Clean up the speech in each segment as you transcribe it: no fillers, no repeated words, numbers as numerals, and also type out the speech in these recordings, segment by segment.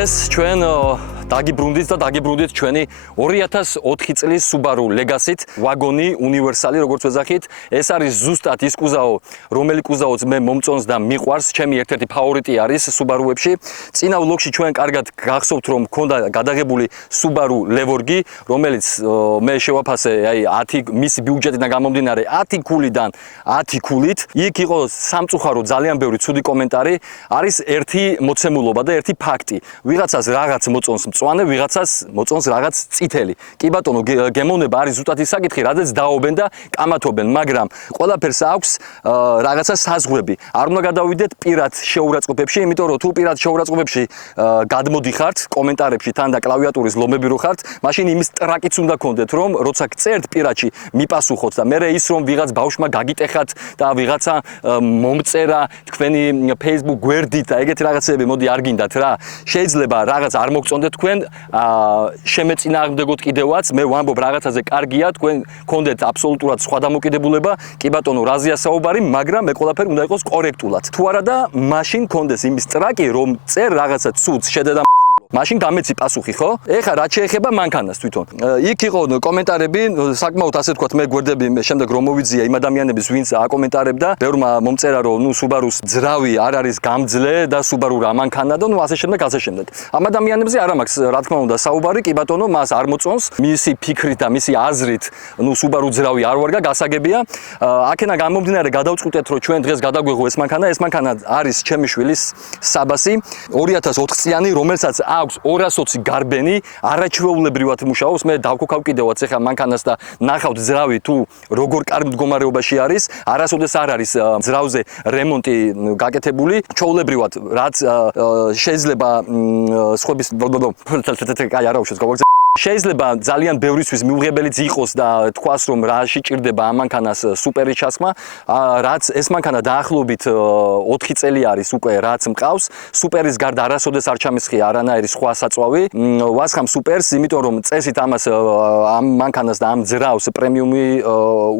დღეს ჩვენ დაგიბრუნდით და დაგიბრუნდით ჩვენი 2004 წლის Subaru Legacy-ით ვაგონი უნივერსალი, როგორც ვეძახით. ეს არის ზუსტად ის კუზაო, რომელი კუზაოც მე მომწონს და მიყვარს. ჩემი ერთ-ერთი ფავორიტი არის Subaru-ებში. წინა ვლოგში ჩვენ კარგად გახსოვთ, რომ მქონდა გადაღებული Subaru Levorgi, რომელიც მე შევაფასე, აი 10 მისი ბიუჯეტიდან გამომდინარე 10 ქულიდან 10 ქულით. იქ იყო სამწუხარო ძალიან ბევრი ცუდი კომენტარი. არის ერთი მოცემულობა და ერთი ფაქტი. ვიღაცას რაღაც მოწონს მწვანე, ვიღაცას მოწონს რაღაც წითელი. კი ბატონო, გემოვნება არის ზუსტად ის საკითხი, რადგან დაობენ და კამათობენ, მაგრამ ყველაფერს აქვს რაღაცა საზღვრები. არ უნდა გადავიდეთ პირად შეურაცხყოფებში, იმიტომ რომ თუ პირად შეურაცხყოფებში გადმოდიხართ კომენტარებში თან და კლავიატურის ლომები რო ხართ, მაშინ იმის ტრაკიც უნდა გქონდეთ, რომ როცა გწერთ პირადში მიპასუხოთ და მერე ის რომ ვიღაც ბავშვმა გაგიტეხათ და ვიღაცა მომწერა თქვენი Facebook გვერდით და ეგეთი რაღაცები, მოდი არ გინდათ რა. შეიძლება რაღაც არ მოგწონდეთ თქვენ შემეწინააღმდეგოთ კიდევაც, მე ვამბობ რაღაცაზე კარგია, თქვენ გქონდეთ აბსოლუტურად სხვა დამოკიდებულება, კი ბატონო, რაზეა საუბარი, მაგრამ მე ყველაფერი უნდა იყოს კორექტულად. თუ არა და მაშინ გქონდეს იმის ტრაკი, რომ წერ რაღაცა ცუდს შედედა მაშინ გამეცი პასუხი, ხო? ეხლა რაც შეეხება მანქანას თვითონ. იქ იყო კომენტარები, საკმაოდ ასე ვთქვათ, მე გვერდები შემდეგ რომ მოვიძია იმ ადამიანების, ვინც აკომენტარებდა, ბევრმა მომწერა, რომ ნუ Subaru-ს ძრავი არ არის გამძლე და Subaru რა მანქანა და ნუ ასე შემდეგ, ასე შემდეგ. ამ ადამიანებზე არ მაქვს, რა თქმა უნდა, საუბარი, კი ბატონო, მას არ მოწონს, მისი ფიქრით და მისი აზრით, ნუ Subaru ძრავი არ ვარ გასაგებია. აქენა გამომდინარე გადავწყვიტეთ, რომ ჩვენ დღეს გადაგვეღო ეს მანქანა, ეს მანქანა არის ჩემი შვილის საბასი, 2004 წლიანი, რომელსაც აქვს 220 გარბენი, არაჩვეულებრივად მუშაობს. მე დავქოქავ კიდევაც ეხა მანქანას და ნახავთ ძრავი თუ როგორ კარგ მდგომარეობაში არის. არასოდეს არ არის ძრავზე რემონტი გაკეთებული. ჩვეულებრივად, რაც შეიძლება სხვების კაი არა უშავს გავაგზავნე. შეიძლება ძალიან ბევრისთვის მიუღებელიც იყოს და თქვას რომ რაში ჭირდება ამ მანქანას სუპერი ჩასხმა, რაც ეს მანქანა დაახლოებით 4 წელი არის უკვე რაც მყავს. სუპერის გარდა არასოდეს არ ჩამისხია არანაირი სხვა საწვავი. ვასხამ სუპერს, იმიტომ რომ წესით ამას ამ მანქანას და ამ ძრავს პრემიუმი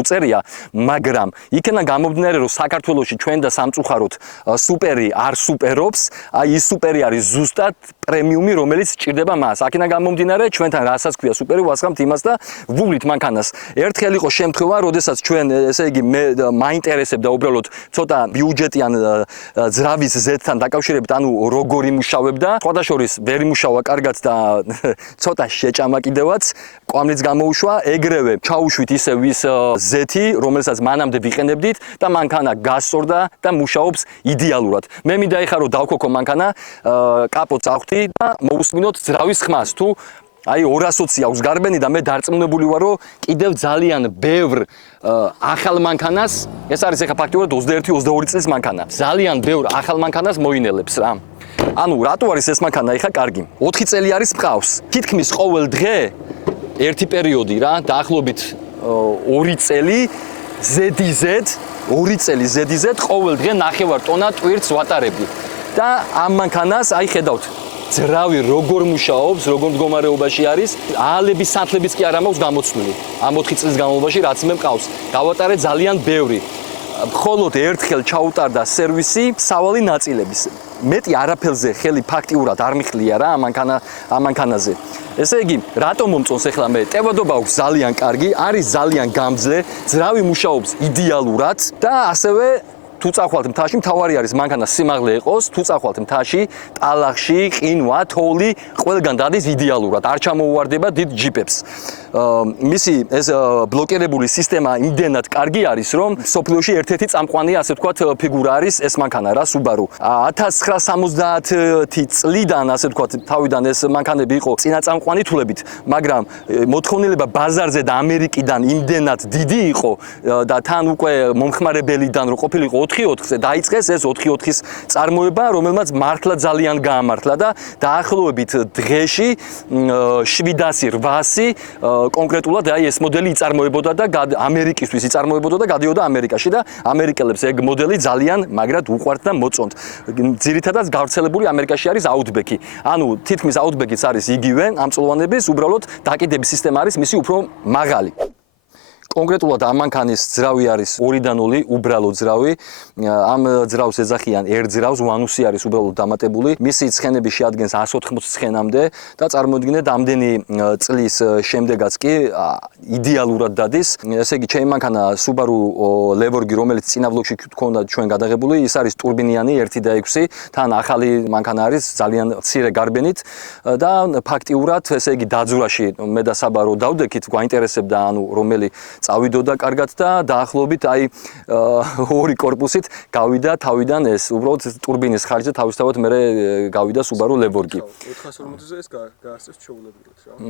უწერია, მაგრამ იქენა გამომდინარე რომ საქართველოში ჩვენ და სამწუხაროდ სუპერი არ სუპერობს, აი ის სუპერი არის ზუსტად პრემიუმი, რომელიც ჭირდება მას. აქენა გამომდინარე ჩვენთან რასაც ქვია სუპერი, ვასხამთ იმას და ვუვლით მანქანას. ერთხელ იყო შემთხვევა, როდესაც ჩვენ, ესე იგი, მე მაინტერესებდა უბრალოდ ცოტა ბიუჯეტიან ძრავის ზეთთან დაკავშირებით, ანუ როგორ იმუშავებდა. სხვადასხვა ვერ იმუშავა კარგად და ცოტა შეჭამა კიდევაც, კვამლიც გამოუშვა, ეგრევე ჩაუშვით ისევ ის ზეთი, რომელსაც მანამდე ვიყენებდით და მანქანა გასწორდა და მუშაობს იდეალურად. მე მინდა ეხლა რომ დავქოქო მანქანა, კაპოტს ავხდი და მოვუსმინოთ ძრავის ხმას. თუ აი 220 აქვს გარბენი და მე დარწმუნებული ვარ, რომ კიდევ ძალიან ბევრ ახალ მანქანას, ეს არის ეხლა ფაქტიურად 21-22 წლის მანქანა. ძალიან ბევრ ახალ მანქანას მოინელებს რა. ანუ რატო არის ეს მანქანა ეხლა კარგი? 4 წელი არის მყავს. თითქმის ყოველ დღე ერთი პერიოდი რა, დაახლოებით 2 წელი ZZ, 2 წელი ZZ ყოველ დღე 9 ტონა ტვირთს ვატარებდი. და ამ მანქანას აი ხედავთ ძრავი როგორ მუშაობს, როგორ მდგომარეობაში არის, აალების სანთლებიც კი არ ამაქვს გამოცვლილი. ამ 4 წლის განმავლობაში რაც მე მყავს, გავატარე ძალიან ბევრი. მხოლოდ ერთხელ ჩაუტარდა სერვისი სავალი ნაწილების. მეტი არაფერზე ხელი ფაქტიურად არ მიხლია რა ამ მანქანაზე. ესე იგი, რატომ მომწონს ახლა მე? ტევადობა აქვს ძალიან კარგი, არის ძალიან გამძლე, ძრავი მუშაობს იდეალურად და ასევე თუ თუ წახვალთ მთაში, მთავარი არის მანქანა სიმაღლე იყოს, თუ წახვალთ მთაში, ტალახში, ყინვა, თოვლი, ყველგან დადის იდეალურად, არ ჩამოუვარდება დიდ ჯიპებს. მისი ეს ბლოკირებული სისტემა იმდენად კარგი არის, რომ სოფლიოში ერთ-ერთი წამყვანი, ასე ვთქვათ, ფიგურა არის ეს მანქანა რა, Subaru. 1970 წლიდან, ასე ვთქვათ, თავიდან ეს მანქანები იყო წინაწამყვანი თვლებით, მაგრამ მოთხოვნილება ბაზარზე და ამერიკიდან იმდენად დიდი იყო და თან უკვე მომხმარებელიდან რო ყოფილიყო 4.4-ზე დაიწყეს ეს 4.4-ის წარმოება, რომელმაც მართლა ძალიან გაამართლა და დაახლოებით დღეში 700-800 კონკრეტულად აი ეს მოდელი იწარმოებოდა და ამერიკისთვის იწარმოებოდა და გადიოდა ამერიკაში და ამერიკელებს ეგ მოდელი ძალიან მაგრად უყვართ და მოწონთ. ძირითადად გავრცელებული ამერიკაში არის Outback-ი. ანუ თითქმის Outback-იც არის იგივე ამ წლოვანების, უბრალოდ დაკიდების სისტემა არის მისი უფრო მაღალი. კონკრეტულად ამ მანქანის ძრავი არის 2-0, უბრალო ძრავი. ამ ძრავს ეძახიან ერთ ძრავს, ვანუსი არის უბრალოდ დამატებული. მისი ცხენები შეადგენს 180 ცხენამდე და წარმოიდგინეთ ამდენი წლის შემდეგაც კი იდეალურად დადის. ესე იგი, ჩემი მანქანა Subaru Levorg, რომელიც წინა ვლოგში გქონდა ჩვენ გადაღებული, ის არის ტურბინიანი 1.6, თან ახალი მანქანა არის ძალიან მცირე გარბენით და ფაქტიურად, ესე იგი, დაძვრაში მე და საბარო დავდექით, გვაინტერესებდა, ანუ რომელი წავიდოდა კარგად და დაახლოებით აი ორი კორპუსით გავიდა თავიდან ეს უბრალოდ ტურბინის ხარჯზე თავისთავად მე გავიდა Subaru Levorg-ი. 440-ზე ეს გაასწრებს ჩვეულებრივად რა.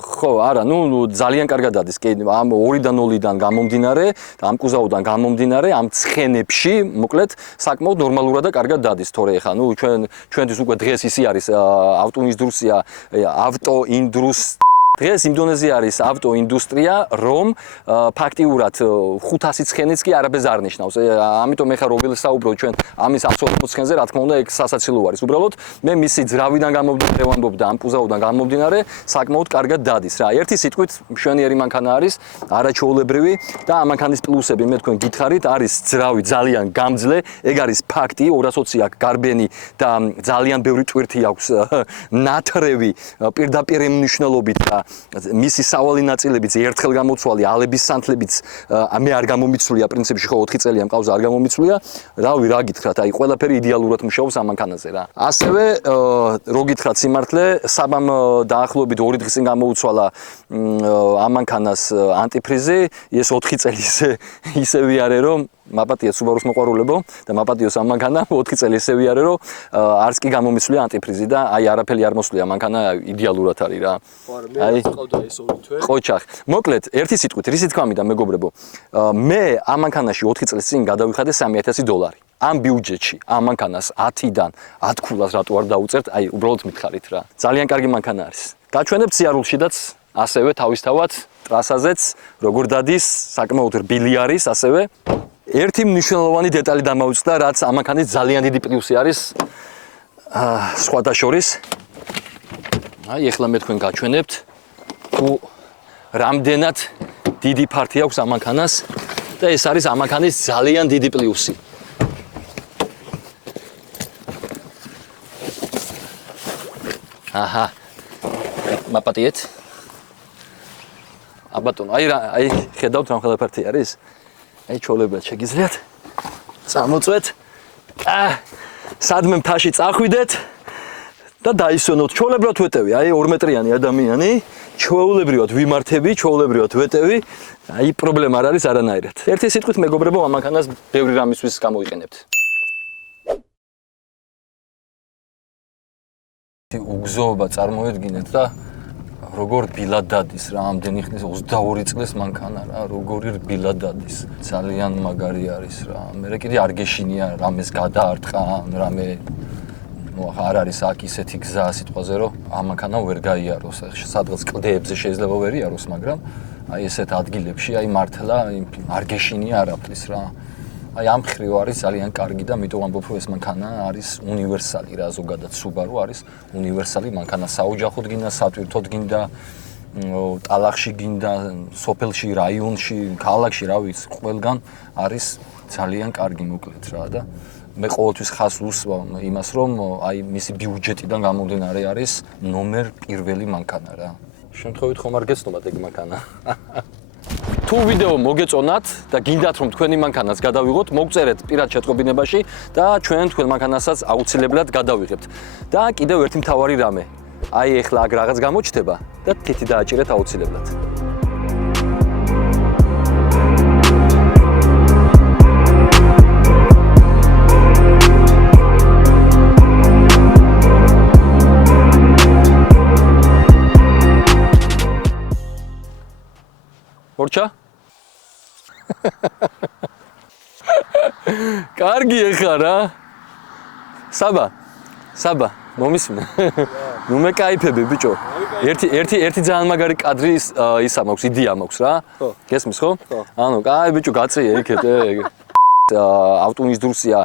ხო, არა, ნუ ძალიან კარგად დადის. კი, ამ 2-0-დან გამომდინარე და ამ კუზაოდან გამომდინარე, ამ ცხენებში, მოკლედ, საკმაოდ ნორმალურად და კარგად დადის, თორე ეხა, ნუ ჩვენთვის უკვე დღეს ისი არის დღეს იმ დონეზე არის ავტოინდუსტრია, რომ ფაქტიურად 500 ცხენიც კი არაბეზ არ ნიშნავს. ამიტომ ეხა რო ვილსაუბროთ ჩვენ ამის 180 ცხენზე, რა თქმა უნდა, ეგ სასაცილო არის. უბრალოდ მე მისი ძრავიდან გამომდინარე ვამბობ და ამ კუზაოდან გამომდინარე, საკმაოდ კარგად დადის რა. ერთი სიტყვით, მშვენიერი მანქანა არის, არაჩვეულებრივი და ამ მანქანის პლუსები მე თქვენ გითხარით, არის ძრავი ძალიან გამძლე, ეგ არის ფაქტი, 220 აქვს გარბენი და ძალიან ბევრი ტვირთი აქვს ნათრევი პირდაპირ მნიშვნელობით და მისი სავალი ნაწილებიც ერთხელ გამოცვალი, ალების სანთლებიც მე არ გამომიცვლია, პრინციპში ხო 4 წელია მყავს არ გამომიცვლია. რავი, რა გითხრათ, აი ყველაფერი იდეალურად მუშაობს ამ მანქანაზე რა. ასევე რო გითხრათ სიმართლე, საბამ დაახლოებით 2 დღის წინ გამოუცვალა ამ მანქანას ანტიფრიზი, ეს 4 წელი ისე ვიარე რომ მაპატია Subaru-ს მოყვარულებო და მაპატიოს ამ მანქანა 4 წელი ისე ვიარე რომ არც კი გამომიცვლია ანტიფრიზი და აი არაფერი არ მოსვლია მანქანა იდეალურად არის რა. აი ყავდა ეს ორი თვე. ყოჩახ. მოკლედ, ერთი სიტყვით, რისით გამიდა მეგობრებო. მე ამ მანქანაში 4 წლის წინ გადავიხადე $3,000. ამ ბიუჯეტში ამ მანქანას 10-დან 10 ქულას რატო არ დაუწერთ? აი უბრალოდ მითხარით რა. ძალიან კარგი მანქანა არის. გაჩვენებ ციარულშიდაც ასევე თავისთავად ტრასაზეც როგორ დადის, საკმაოდ რბილი არის ასევე. ერთი მნიშვნელოვანი დეტალი დამავიწყდა, რაც ამ მანქანის ძალიან დიდი პლუსი არის სხვათა შორის. აი, ეხლა მე თქვენ გაჩვენებთ, თუ რამდენად დიდი ფართი აქვს ამ მანქანას და ეს არის ამ მანქანის ძალიან დიდი პლუსი. აჰა. მაპატიეთ. აბატონო, აი ხედავთ რა ხელაფართი არის? აი ჩოლებად შეგიძლიათ წამოწვეთ. სადმე მთაში წახვიდეთ და დაისვენოთ. ჩოლებრივად ვეტევი, აი 2 მეტრიანი ადამიანი, ჩვეულებრივად ვიმართები, ჩვეულებრივად ვეტევი, აი პრობლემა არ არის არანაირად. ერთი სიტყვით მეგობრებო, ამ მანქანას ბევრი რამისთვის გამოიყენებთ. უგზოობა წარმოედგინეთ და როგორ რბილად დადის რა, ამდენი ხნის 22 წლის მანქანა რა, როგორი რბილად დადის. ძალიან მაგარი არის რა. მე კიდე არ გეშინია რამეს გადაარტყან, რამე არ არის აქ ისეთი გზა სიტყვაზე, რომ ამ მანქანა ვერ გაიაროს. სადღაც კლდეებზე შეიძლება ვერ იაროს, მაგრამ აი ესეთ ადგილებში აი მართლა არ გეშინია არაფრის რა. აი ამ ხრივ არის ძალიან კარგი და მიტომ ამბობ რომ ეს მანქანა არის უნივერსალი რა, ზოგადად Subaru არის უნივერსალი მანქანა, საოჯახოდ გინდა, სატვირთოდ გინდა, ტალახში გინდა, სოფელში, რაიონში, ქალაქში, რა ვიცი, ყველგან არის ძალიან კარგი მოკლედ რა და მე ყოველთვის ხას უსვა იმას რომ აი მისი ბიუჯეტიდან გამომდინარე არის ნომერ პირველი მანქანა რა. შემთხვევით ხომ არ გეცნობათ ეგ მანქანა. თუ ვიდეო მოგეწონათ და გინდათ რომ თქვენი მანქანას გადავიღოთ, მოგწერეთ პირად შეტყობინებაში და ჩვენ თქვენ მანქანასაც აუცილებლად გადავიღებთ. და კიდევ ერთი მთავარი რამე. აი ეხლა აქ რაღაც გამოჩნდება და თითი დააჭირეთ აუცილებლად. ორჩა? კარგი ეხა რა. საბა, მომისმენ. ნუ მე кайფები ბიჭო. ერთი ძალიან მაგარი კადრი ისა მაქვს, იდეა მაქვს რა. ხო. გესმის ხო? ხო. ანუ კაი ბიჭო გაწია იქეთ ავტოინდუსტრია,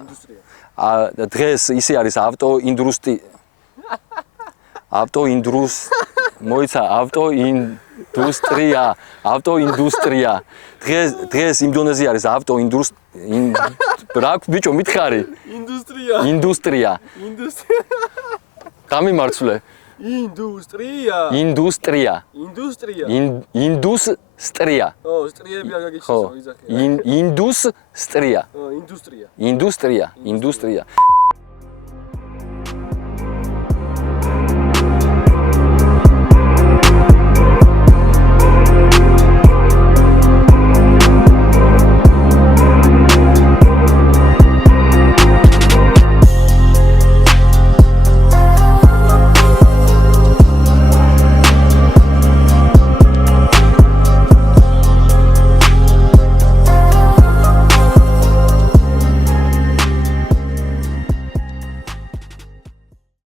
ინდუსტრია. დღეს ისე არის ავტოინდუსტრია. დღეს იმ დონეზე არის რა ბიჭო მითხარი? ინდუსტრია. გამიმარცვლე. ინდუსტრია. ინდუსტრია. ო, სტრიები არ გაგიჩნდა, იზახი. ინდუსტრია. ინდუსტრია. ინდუსტრია.